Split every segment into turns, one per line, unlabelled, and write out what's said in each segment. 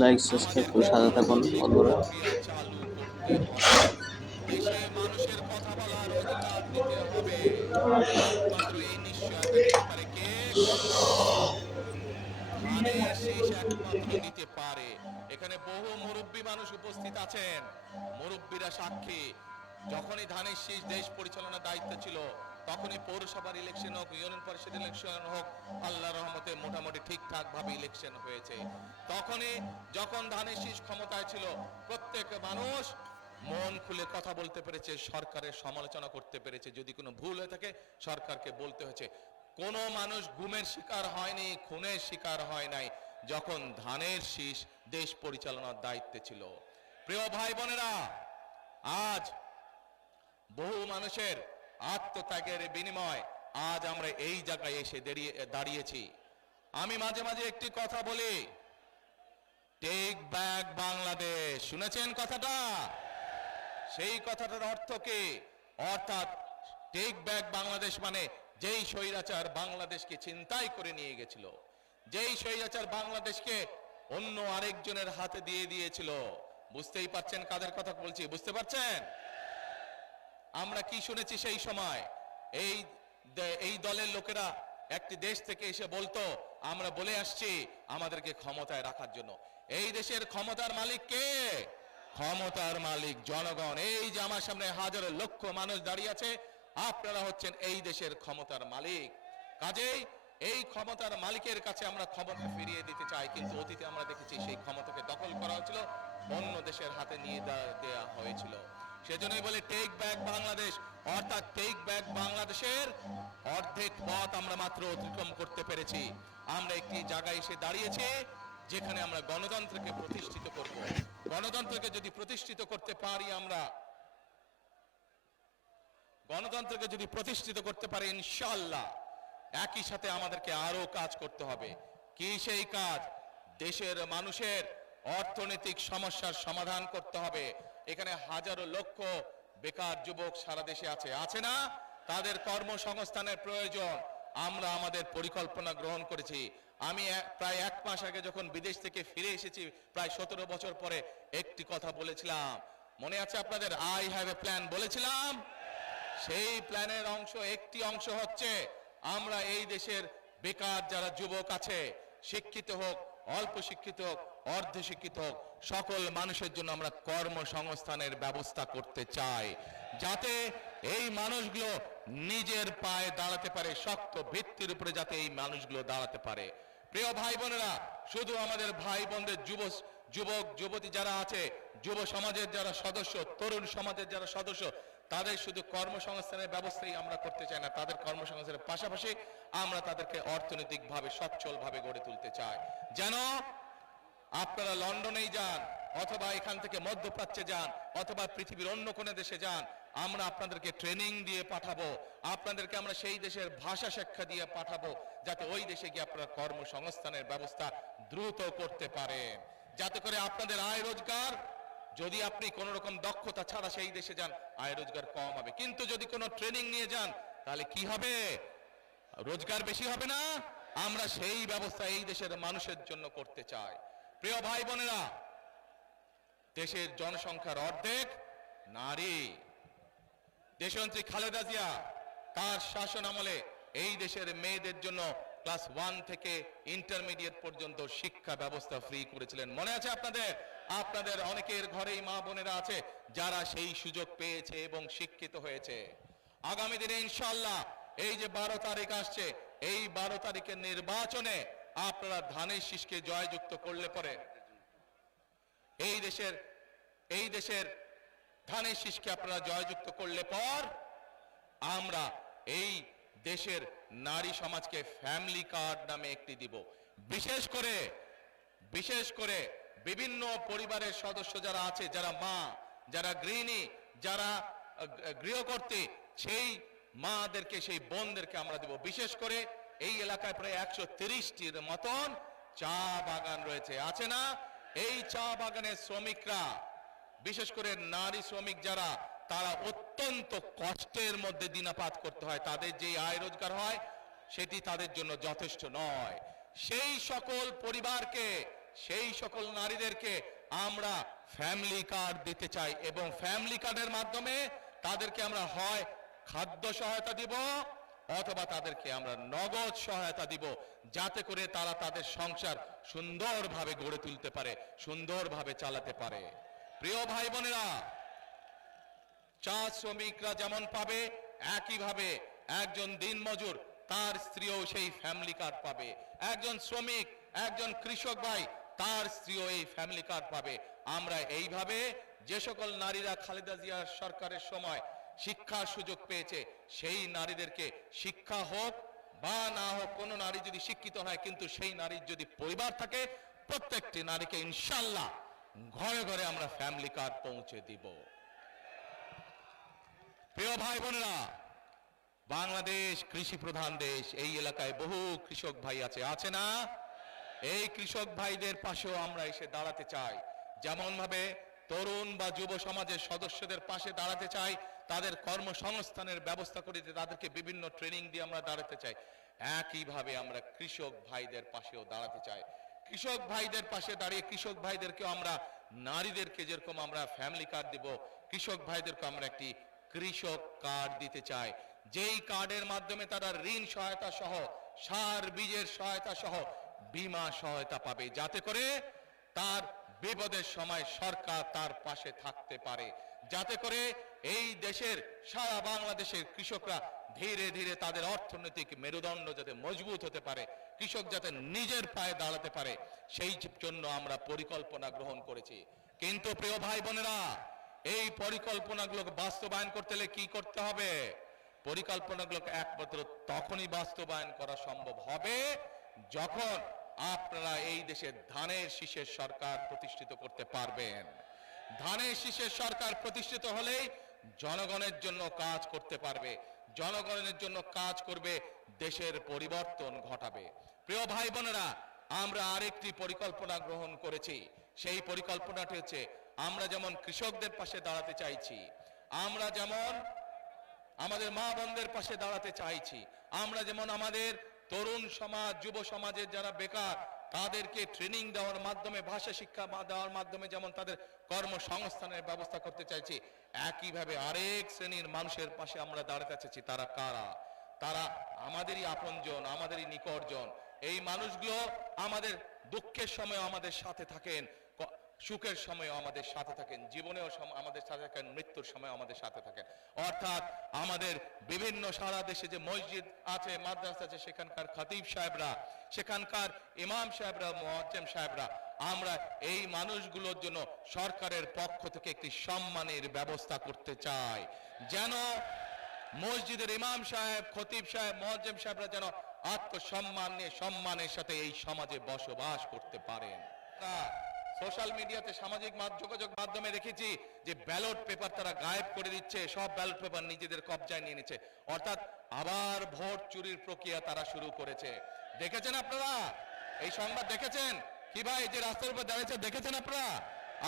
Like subscribe করে সাথে থাকুন, বন্ধুরা।
নিতে পারে এখানে বহু মুরব্বী মানুষ উপস্থিত আছেন। মুরব্বীরা সাক্ষী। যখনই ধানের শীষ দেশ পরিচালনার দায়িত্ব ছিল তখনই পৌরসভার ইলেকশন হোক, ইউনিয়ন পরিষদ ইলেকশন হোক আল্লাহ রহমতে মোটামুটি ঠিকঠাক ভাবে ইলেকশন হয়েছে। তখনই যখন ধানের শীষ ক্ষমতায় ছিল, প্রত্যেক মানুষ মন খুলে কথা বলতে পেরেছে, সরকারের সমালোচনা করতে পেরেছে। যদি কোনো ভুল হয়ে থাকে, সরকারকে বলতে হয়েছে। কোন মানুষ গুমের শিকার হয়নি, খুনের শিকার হয় নাই, যখন ধানের শীষ দেশ পরিচালনার দায়িত্বে ছিল। প্রিয় ভাই বোনেরা, আজ বহু মানুষের আত্মত্যাগের বিনিময় আজ আমরা এই জায়গায় এসে দাঁড়িয়েছি। আমি মাঝে মাঝে একটি কথা বলি। টেক ব্যাক বাংলাদেশ শুনেছেন কথাটা? সেই কথাটার অর্থ কি? অর্থাৎ টেক ব্যাক বাংলাদেশ মানে যেই স্বৈরাচার বাংলাদেশকে চিন্তাই করে নিয়ে গেছিল, যেই স্বৈরাচার বাংলাদেশকে অন্য আরেকজনের হাতে দিয়ে দিয়েছিল। বুঝতেই পারছেন কাদের কথা বলছি? বুঝতে পারছেন? আমরা কি শুনেছি সেই সময়? এই এই দলের লোকেরা একটি দেশ থেকে এসে বলতো, আমরা বলে আসছি আমাদেরকে ক্ষমতায় রাখার জন্য। এই দেশের ক্ষমতার মালিক কে? ক্ষমতার মালিক, জনগণ। এই যে আমার সামনে হাজারো লক্ষ মানুষ দাঁড়িয়ে আছে, আপনারা হচ্ছেন এই দেশের ক্ষমতার মালিক। কাজেই এই ক্ষমতার মালিকের কাছে আমরা ক্ষমতা ফিরিয়ে দিতে চাই, কিন্তু অতীতে আমরা দেখেছি সেই ক্ষমতাকে দখল করা হয়েছিল, অন্য দেশের হাতে নিয়ে দেয়া হয়েছিল। সেজন্যই বলে টেক ব্যাক বাংলাদেশ। অর্থাৎ টেক ব্যাক বাংলাদেশের অর্ধেক পথ আমরা মাত্র অতিক্রম করতে পেরেছি। আমরা একটি জায়গায় এসে দাঁড়িয়েছি, যেখানে আমরা গণতন্ত্রকে প্রতিষ্ঠিত করব। গণতন্ত্রকে যদি প্রতিষ্ঠিত করতে পারি আমরা, গণতন্ত্রকে যদি প্রতিষ্ঠিত করতে পারি ইনশাআল্লাহ, একই সাথে আমাদেরকে আরও কাজ করতে হবে। কি সেই কাজ? দেশের মানুষের অর্থনৈতিক সমস্যার সমাধান করতে হবে। এখানে হাজারো লক্ষ বেকার যুবক সারা দেশে আছে। আছে না? তাদের কর্মসংস্থানের প্রয়োজন। আমরা আমাদের পরিকল্পনা গ্রহণ করেছি। আমি প্রায় এক মাস আগে যখন বিদেশ থেকে ফিরে এসেছি, প্রায় সতেরো বছর পরে একটি কথা বলেছিলাম। মনে আছে আপনাদের? আই হ্যাভ এ প্ল্যান বলেছিলাম? সেই প্ল্যানের অংশ, একটি অংশ হচ্ছে, আমরা এই দেশের বেকার যারা যুবক আছে, শিক্ষিত হোক অল্প শিক্ষিত হোক, অর্ধ শিক্ষিত হোক, সকল মানুষের জন্য আমরা কর্মসংস্থানের ব্যবস্থা করতে চাই। যাতে এই মানুষগুলো নিজের পায়ে দাঁড়াতে পারে, শক্ত ভিত্তির উপরে যাতে এই মানুষগুলো দাঁড়াতে পারে। প্রিয় ভাই বোনেরা, শুধু আমাদের ভাই বোনদের যুব, যুবক, যুবতী যারা আছে, যুব সমাজের যারা সদস্য, তরুণ সমাজের যারা সদস্য তাদের শুধু কর্মসংস্থানের ব্যবস্থাই আমরা করতে চাই না, তাদের কর্মসংস্থানের পাশাপাশি আমরা তাদেরকে অর্থনৈতিকভাবে সচ্ছলভাবে গড়ে তুলতে চাই। যেন আপনারা লন্ডনেই যান, অথবা এখান থেকে মধ্যপ্রাচ্যে যান, অথবা পৃথিবীর অন্য কোনো দেশে যান, আমরা আপনাদেরকে ট্রেনিং দিয়ে পাঠাবো, আপনাদেরকে আমরা সেই দেশের ভাষা শিক্ষা দিয়ে পাঠাবো, যাতে ওই দেশে গিয়ে আপনারা কর্মসংস্থানের ব্যবস্থা দ্রুত করতে পারেন। যাতে করে আপনাদের আয় রোজগার, যদি আপনি কোন রকম দক্ষতা ছাড়া সেই দেশে যান আয় রোজগার কম হবে। কিন্তু যদি কোনো ট্রেনিং নিয়ে যান, তাহলে কি হবে? রোজগার বেশি হবে না? আমরা সেই ব্যবস্থা এই দেশের মানুষের জন্য করতে চাই। প্রিয় ভাই বোনেরা, দেশের জনসংখ্যার অর্ধেক নারী। দেশমন্ত্রী খালেদা জিয়া তার শাসন আমলে এই দেশের মেয়েদের জন্য ক্লাস ওয়ান থেকে ইন্টারমিডিয়েট পর্যন্ত শিক্ষা ব্যবস্থা ফ্রি করেছিলেন। মনে আছে আপনাদের? আপনাদের অনেকের ঘরেই মা বোনেরা আছে, যারা সেই সুযোগ পেয়েছে এবং শিক্ষিত হয়েছে। আগামী দিনে ইনশাল্লাহ এই যে বারো তারিখ আসছে, এই বারো তারিখের নির্বাচনে আপনারা ধানের শীষকে জয়যুক্ত করলে পরে এই দেশের এই দেশের ধানের শীষকে আপনারা জয়যুক্ত করলে পর আমরা এই দেশের নারী সমাজকে ফ্যামিলি কার্ড নামে একটি দিব। বিশেষ করে বিশেষ করে বিভিন্ন পরিবারের সদস্য যারা আছে যারা মা যারা গৃহিণী যারা আহ, গৃহকর্ত্রী সেই মাদেরকে সেই বোনদেরকে আমরা দেব। বিশেষ করে এই এলাকায় প্রায় একশো তিরিশটির মতন চা বাগান রয়েছে। আছে না? এই চা বাগানের শ্রমিকরা বিশেষ করে নারী শ্রমিক যারা তারা অত্যন্ত কষ্টের মধ্যে দিনাপাত করতে হয়। তাদের যে আয় রোজগার হয় সেটি তাদের জন্য যথেষ্ট নয়। সেই সকল পরিবারকে সেই সকল নারীদেরকে আমরা ফ্যামিলি কার্ড দিতে চাই এবং ফ্যামিলি কার্ডের মাধ্যমে তাদেরকে আমরা হয় খাদ্য সহায়তা দিব অথবা তাদেরকে আমরা নগদ সহায়তা দিব যাতে করে তারা তাদের সংসার সুন্দরভাবে গড়ে তুলতে পারে, সুন্দরভাবে চালাতে পারে। প্রিয় ভাই বোনেরা চা শ্রমিকরা যেমন পাবে, একইভাবে একজন দিনমজুর তার স্ত্রীও সেই ফ্যামিলি কার্ড পাবে। একজন শ্রমিক, একজন কৃষক ভাই তার স্ত্রীও এই ফ্যামিলি কার্ড পাবে। আমরা এইভাবে যে সকল নারীরা খালেদা জিয়ার সরকারের সময় শিক্ষার সুযোগ পেয়েছে, সেই নারীদেরকে শিক্ষা হোক বা না হোক, কোনো নারী যদি শিক্ষিত হয়, কিন্তু সেই নারীর যদি পরিবার থাকে, প্রত্যেকটি নারীকে ইনশাল্লাহ ঘরে ঘরে আমরা ফ্যামিলি কার্ড পৌঁছে দিব। প্রিয় ভাই বোনেরা, বাংলাদেশ কৃষি প্রধান দেশ, এই এলাকায় বহু কৃষক ভাই আছে আছে না? এই কৃষক ভাইদের পাশেও আমরা এসে দাঁড়াতে চাই। যেমন ভাবে তরুণ বা যুব সমাজের সদস্যদের পাশে দাঁড়াতে চাই, তাদের কর্মসংস্থানের ব্যবস্থা করে তাদেরকে বিভিন্ন ট্রেনিং দিয়ে আমরা দাঁড়াতে চাই। একইভাবে আমরা কৃষক ভাইদের পাশেও দাঁড়াতে চাই। কৃষক ভাইদের পাশে দাঁড়িয়ে কৃষক ভাইদেরকেও আমরা, নারীদেরকে যেরকম আমরা ফ্যামিলি কার্ড দিব, কৃষক ভাইদেরকে আমরা একটি কৃষক কার্ড দিতে চাই। যেই কার্ডের মাধ্যমে তারা ঋণ সহায়তা সহ, সার বীজের সহায়তা সহ বীমা সহায়তা পাবে, যাতে করে তার বিপদের সময় সরকার তার পাশে থাকতে পারে। যাতে করে এই দেশের, সারা বাংলাদেশের কৃষকরা ধীরে ধীরে তাদের অর্থনৈতিক মেরুদণ্ড যাতে মজবুত হতে পারে, কৃষক যাতে নিজের পায়ে দাঁড়াতে পারে, সেই জন্য আমরা পরিকল্পনা গ্রহণ করেছি। কিন্তু প্রিয় ভাই বোনেরা এই পরিকল্পনাগুলোকে বাস্তবায়ন করতে হলে কি করতে হবে? পরিকল্পনাগুলোকে একমাত্র তখনই বাস্তবায়ন করা সম্ভব হবে যখন আপনারা এই দেশের ধানের শীষের সরকার প্রতিষ্ঠিত করতে পারবেন। ধানের শীষের সরকার প্রতিষ্ঠিত হলেই জনগণের জন্য কাজ করতে পারবে। জনগণের জন্য কাজ করবে, দেশের পরিবর্তন ঘটাবে। প্রিয় ভাই বোনেরা আমরা আরেকটি পরিকল্পনা গ্রহণ করেছি। সেই পরিকল্পনাটি হচ্ছে, আমরা যেমন কৃষকদের পাশে দাঁড়াতে চাইছি, আমরা যেমন আমাদের মা বোনদের পাশে দাঁড়াতে চাইছি, আমরা যেমন আমাদের তরুণ সমাজ, যুব সমাজের যারা বেকার, তাদেরকে ট্রেনিং দেওয়ার মাধ্যমে, ভাষা শিক্ষা দেওয়ার মাধ্যমে যেমন তাদের কর্মসংস্থানের ব্যবস্থা করতে চাইছি, একইভাবে আরেক শ্রেণির মানুষের পাশে আমরা দাঁড়াতে চাইছি, তারা কারা? তারা আমাদেরই আপনজন, আমাদেরই নিকটজন। এই মানুষগুলো আমাদের দুঃখের সময় আমাদের সাথে থাকেন সুখের সময় আমাদের সাথে থাকেন, জীবনেও আমাদের সাথে থাকেন, মৃত্যুর সময় আমাদের সাথে থাকেন। অর্থাৎ আমাদের বিভিন্ন সারা দেশে যে মসজিদ আছে, মাদ্রাসা আছে, সেখানকার খতিব সাহেবরা, সেখানকার ইমাম সাহেবরা, মোয়াজ্জেম সাহেবরা, আমরা এই মানুষগুলোর জন্য সরকারের পক্ষ থেকে একটি সম্মানের ব্যবস্থা করতে চাই। যেন মসজিদের ইমাম সাহেব, খতিব সাহেব, মোয়াজ্জেম সাহেবরা যেন আত্মসম্মান নিয়ে সম্মানের সাথে এই সমাজে বসবাস করতে পারেন। সোশ্যাল মিডিয়াতে সামাজিক যোগাযোগ মাধ্যমে দেখেছি যে ব্যালট পেপার তারা গায়েব করে দিচ্ছে, সব ব্যালট পেপার নিজেদের কবজায় নিয়ে নিচ্ছে। অর্থাৎ আবার ভোট চুরির প্রক্রিয়া তারা শুরু করেছে। দেখেছেন আপনারা? এই সংবাদ দেখেছেন? কি ভাই, যে রাস্তার উপর দাঁড়িয়েছে, দেখেছেন আপনারা?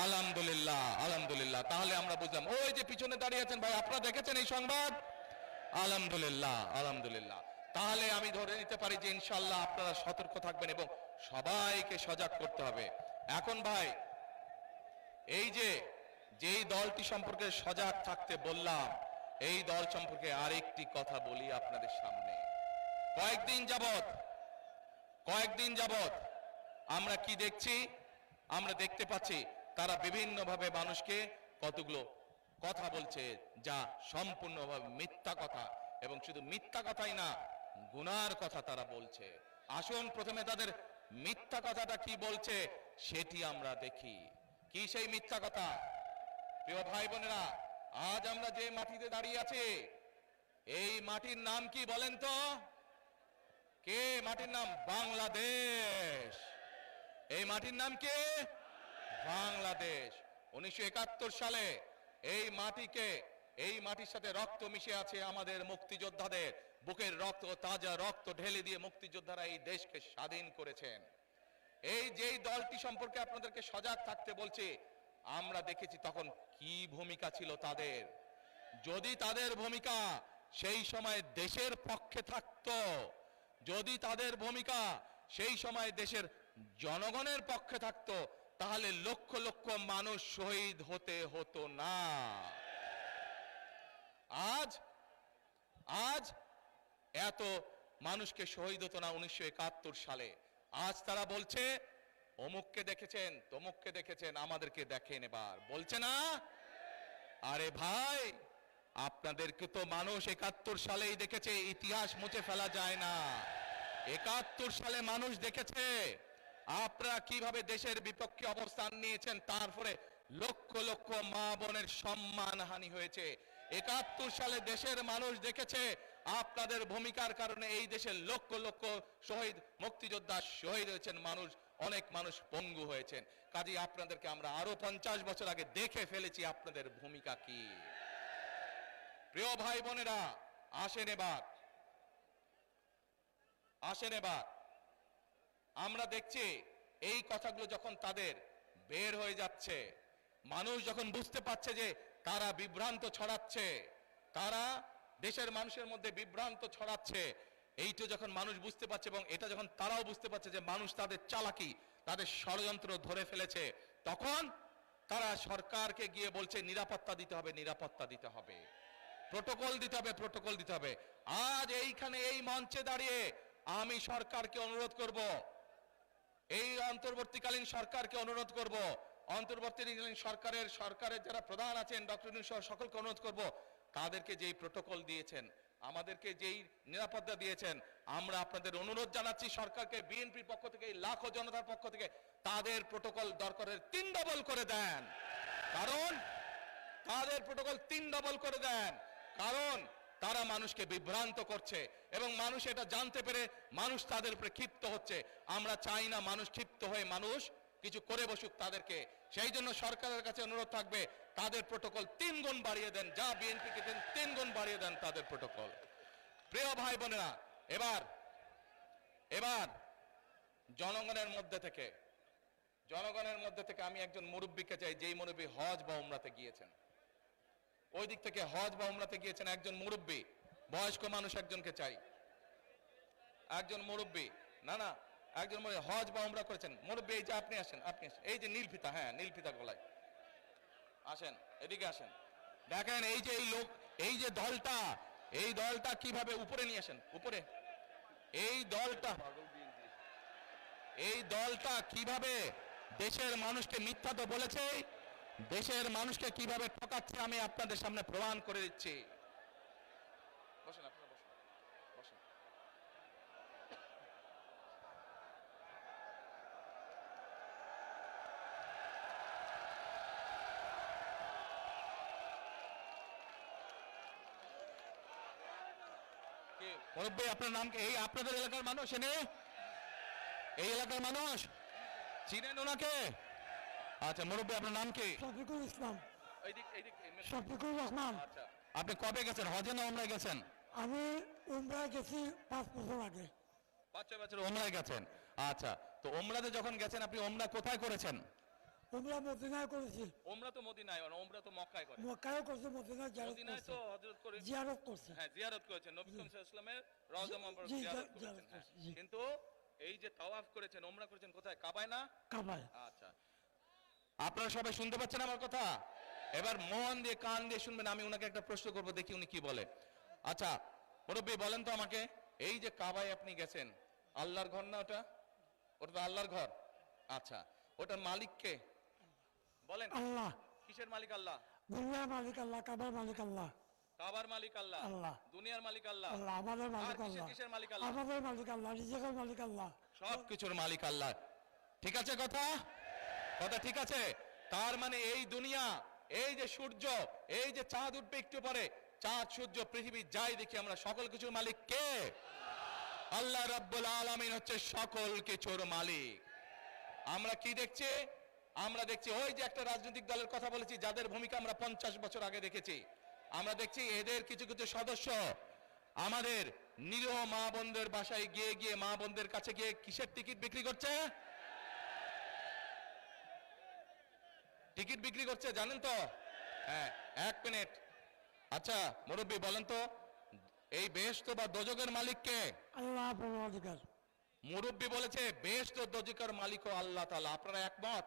আলহামদুলিল্লাহ আলহামদুলিল্লাহ। তাহলে আমরা বুঝলাম, ওই যে পিছনে দাঁড়িয়ে আছেন ভাই, আপনারা দেখেছেন এই সংবাদ? আলহামদুলিল্লাহ আলহামদুলিল্লাহ। তাহলে আমি ধরে নিতে পারি যে ইনশাল্লাহ আপনারা সতর্ক থাকবেন এবং সবাইকে সজাগ করতে হবে। এখন ভাই, এই যে যেই দলটি সম্পর্কে সজাগ থাকতে বললাম, এই দল সম্পর্কে আরেকটি কথা বলি আপনাদের সামনে। কয়েকদিন যাবত কয়েকদিন যাবত আমরা কি দেখছি? আমরা দেখতে পাচ্ছি তারা বিভিন্নভাবে মানুষকে কতগুলো কথা বলছে যা সম্পূর্ণভাবে মিথ্যা কথা এবং শুধু মিথ্যা কথাই না, গুনার কথা তারা বলছে। আসুন প্রথমে তাদের মিথ্যা কথাটা কি বলছে সেটি আমরা দেখি। কি সেই মিথ্যা কথা? প্রিয় ভাই বোনেরা, আজ আমরা যে মাটিতে দাঁড়িয়ে আছি, এই মাটির নাম কি বলেন তো? কে মাটির নাম? বাংলাদেশ। এই মাটির নাম কে? বাংলাদেশ। উনিশশো একাত্তর সালে এই মাটিকে, এই মাটির সাথে রক্ত মিশে আছে আমাদের মুক্তিযোদ্ধাদের। বুকের রক্ত, তাজা রক্ত ঢেলে দিয়ে মুক্তিযোদ্ধারা এই দেশকে স্বাধীন করেছেন। এই যেই দলটি সম্পর্কে আপনাদেরকে সজাগ থাকতে বলছি, আমরা দেখেছি তখন কি ভূমিকা ছিল তাদের। যদি তাদের ভূমিকা সেই সময় দেশের পক্ষে থাকতো, যদি তাদের ভূমিকা সেই সময় দেশের জনগণের পক্ষে থাকতো, তাহলে লক্ষ লক্ষ মানুষ শহীদ হতে হতো না। আজ আজ এত মানুষকে শহীদ হতো না উনিশশো একাত্তর সালে। আজ তারা বলছে, অমুককে দেখেছেন, তমুককে দেখেছেন, আমাদেরকে দেখেন এবার। বলছে না? আরে ভাই, আপনাদেরকে তো মানুষ একাত্তর সালেই দেখেছে, ইতিহাস মুছে ফেলা যায় না। একাত্তর সালে মানুষ দেখেছে, আপনারা কীভাবে দেশের বিপক্ষে অবস্থান নিয়েছেন, তারপরে লক্ষ লক্ষ মা বোনের সম্মান হানি হয়েছে। একাত্তর সালে দেশের মানুষ দেখেছে আপনাদের ভূমিকার কারণে এই দেশের লক্ষ লক্ষ শহীদ, মুক্তিযোদ্ধা শহীদ হয়েছেন, মানুষ, অনেক মানুষ পঙ্গু হয়েছেন। কাজে আপনাদেরকে আমরা আরও পঞ্চাশ বছর আগে দেখে ফেলেছি আপনাদের ভূমিকা কি। প্রিয় ভাই বোনেরা, আসেন এবার। আসেন এবার। আমরা দেখছি এই কথাগুলো যখন তাদের বের হয়ে যাচ্ছে, মানুষ যখন বুঝতে পারছে যে তারা বিভ্রান্ত ছড়াচ্ছে? তারা দেশের মানুষের মধ্যে বিভ্রান্ত ছড়াচ্ছে? এইটা যখন মানুষ বুঝতে পারছে এবং এটা যখন তারাও বুঝতে পারছে যে মানুষ তাদের চালাকি, তাদের ষড়যন্ত্র ধরে ফেলেছে, তখন তারা সরকারকে গিয়ে বলছে, নিরাপত্তা দিতে হবে, নিরাপত্তা দিতে হবে। প্রোটোকল দিতে হবে, প্রোটোকল দিতে হবে। আজ এইখানে এই মঞ্চে দাঁড়িয়ে আমি সরকারকে অনুরোধ করব। এই অন্তর্বর্তীকালীন সরকারকে অনুরোধ করব। অন্তর্বর্তীকালীন সরকারের সরকারের যারা প্রধান আছেন, ডক্টর সহ সকলকে অনুরোধ করব, তাদেরকে যেই প্রোটোকল দিয়েছেন, আমাদেরকে যেই নিরাপত্তা দিয়েছেন, আমরা আপনাদের অনুরোধ জানাচ্ছি সরকারকে বিএনপির পক্ষ থেকে লাখো জনতার পক্ষ থেকে, তাদের প্রোটোকল দরকারের তিন ডবল করে দেন। কারণ, তাদের প্রোটোকল তিন ডবল করে দেন। কারণ, তারা মানুষকে বিভ্রান্ত করছে এবং মানুষ এটা জানতে পেরে মানুষ তাদের উপরে ক্ষিপ্ত হচ্ছে। আমরা চাই না মানুষ ক্ষিপ্ত হয়ে মানুষ কিছু করে বসুক তাদেরকে। সেই জন্য সরকারের কাছে অনুরোধ থাকবে, তাদের প্রোটোকল তিন গুণ বাড়িয়ে দেন, যা বিএনপিকে দেন তিন গুণ বাড়িয়ে দেন তাদের প্রোটোকল। প্রিয় ভাই বোনেরা, এবার এবার জনগণের মধ্যে থেকে, জনগণের মধ্যে থেকে আমি একজন মুরব্বীকে চাই, যেই মুরব্বী হজ বা উমরাতে গিয়েছেন। ওই দিক থেকে হজ বা উমরাতে গিয়েছেন একজন মুরব্বী, বয়স্ক মানুষ একজনকে চাই। একজন মুরব্বী, না না একজন মুরব্বী হজ বা উমরা করেছেন। মুরব্বী, এই আপনি আসেন, আপনি এই যে নীলফিতা হ্যাঁ নীলফিতা গলায়। আসেন, এদিকে আসেন। দেখেন, এই যে এই লোক, এই যে দলটা, এই দলটা কীভাবে উপরে নিয়ে আসেন? উপরে। এই দলটা এই দলটা কীভাবে দেশের মানুষকে মিথ্যা তো বলেছে দেশের মানুষকে কীভাবে ঠকাচ্ছে আমি আপনাদের সামনে প্রমাণ করে দিচ্ছি বসেন আপনারা বসেন বসেন মুরব্বী আপনার নাম এই আপনাদের এলাকার মানুষ এনে? এই এলাকার মানুষ? চিনেন ওনাকে? আচ্ছা মুরব্বী আপনার নাম কি?
শফিকুল ইসলাম।
এইদিক এইদিক
শফিকুল রহমান।
আচ্ছা। আপনি কবে গেছেন? হজে না ওমরায় গেছেন?
আমি উমরা গেছি পাঁচ বছর আগে।
পাঁচ ছয় বছর ওমরায় গেছেন। আচ্ছা তো ওমরাতে যখন গেছেন আপনি ওমরা কোথায় করেছেন?
উমরা মদিনায় করেছি।
ওমরা তো মদিনায় না ওমরা তো মক্কায় করে।
মক্কায়ও করছে মদিনায় জিয়ারত
মদিনায় তো হযরত করে
জিয়ারত করছে।
হ্যাঁ জিয়ারত করেছেন নবী করিম সাল্লাল্লাহু আলাইহি ওয়াসাল্লামের রওজা মুবারক জিয়ারত করেছেন। হ্যাঁ। কিন্তু এই যে তাওয়াফ করেছেন ওমরা করেছেন কোথায়? কাবায় না?
কাবায়।
আচ্ছা। আপনারা সবাই শুনতে পাচ্ছেন আমার কথা? এবার মন দিয়ে কান দিয়ে শুনবেন আমি ওনাকে একটা প্রশ্ন করব দেখি উনি কি বলে। আচ্ছা মুরব্বী বলেন তো আমাকে এই যে কাবায় আপনি গেছেন আল্লাহর ঘর না ওটা? ওটা তো আল্লাহর ঘর। আচ্ছা ওটার মালিক কে? বলেন।
আল্লাহ।
কিসের মালিক আল্লাহ?
দুনিয়ার মালিক আল্লাহ কাবার মালিক আল্লাহ।
কাবার মালিক আল্লাহ।
আল্লাহ।
দুনিয়ার মালিক আল্লাহ।
আল্লাহ আমাদের মালিক আল্লাহ।
কিসের মালিক আল্লাহ?
আমাদের মালিক আল্লাহ রিজেকের মালিক আল্লাহ।
মালিক আল্লাহ। ঠিক আছে কথা? কথা ঠিক আছে? তার মানে এই দুনিয়া এই যে সূর্য এই যে চাঁদ উঠবে একটু পরে চাঁদ সূর্য পৃথিবী যাই দেখি আমরা সকল কিছুর মালিক কে? আল্লাহ রাব্বুল আলামিন হচ্ছে সকল কিছুর মালিক। আমরা কি দেখছি? আমরা দেখছি ওই যে একটা রাজনৈতিক দলের কথা বলেছি যাদের ভূমিকা আমরা পঞ্চাশ বছর আগে দেখেছি। আমরা দেখছি এদের কিছু কিছু সদস্য আমাদের নিরীহ মা বোনদের বাসায় গিয়ে গিয়ে মা বোনদের কাছে গিয়ে কিসের টিকিট বিক্রি করছে? টিকিট বিক্রি করছে জানেন তো? হ্যাঁ এক মিনিট। আচ্ছা মুরব্বী বলেন তো এই বেহেশত বা দোজকের মালিক কে?
আল্লাহ
মুরব্বী বলেছে বেশ তো দজিকার মালিক আল্লাহ তালা আপনারা একমত?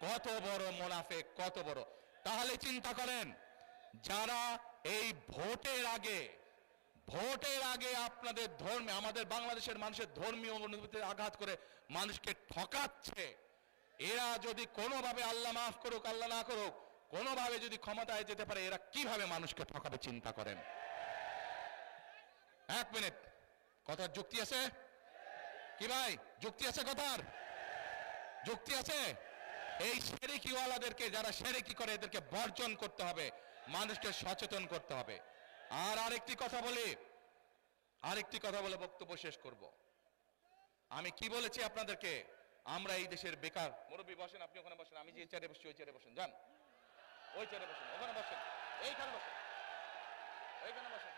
কত বড় মোনাফে কত বড়। তাহলে চিন্তা করেন, যারা এই ভোটের আগে ভোটের আগে আপনাদের ধর্মে, আমাদের বাংলাদেশের মানুষের ধর্মীয় অনুভূতিতে আঘাত করে মানুষকে ঠকাচ্ছে, এরা যদি কোনোভাবে আল্লাহ মাফ করুক, আল্লাহ না করুক, কোনোভাবে যদি ক্ষমতায় যেতে পারে, এরা কীভাবে মানুষকে ঠকাবে চিন্তা করেন? এক মিনিট। কথার যুক্তি আছে? কি ভাই? যুক্তি আছে কথার? যুক্তি আছে? এই সেরেকিওয়ালাদেরকে, যারা সেরেকি করে, এদেরকে বর্জন করতে হবে, মানুষকে সচেতন করতে হবে। আর আরেকটি কথা বলি, আরেকটি কথা বলে বক্তব্য শেষ করব। আমি কি বলেছি আপনাদেরকে? আমরা এই দেশের বেকার, মুরব্বী, বসেন, আপনি ওখানে বসেন, আমি যে চেয়ারে বসছি, ওই চেয়ারে বসেন, যান। ওই চেয়ারে বসেন, ওখানে বসেন, এইখানে বসেন এইখানে বসেন।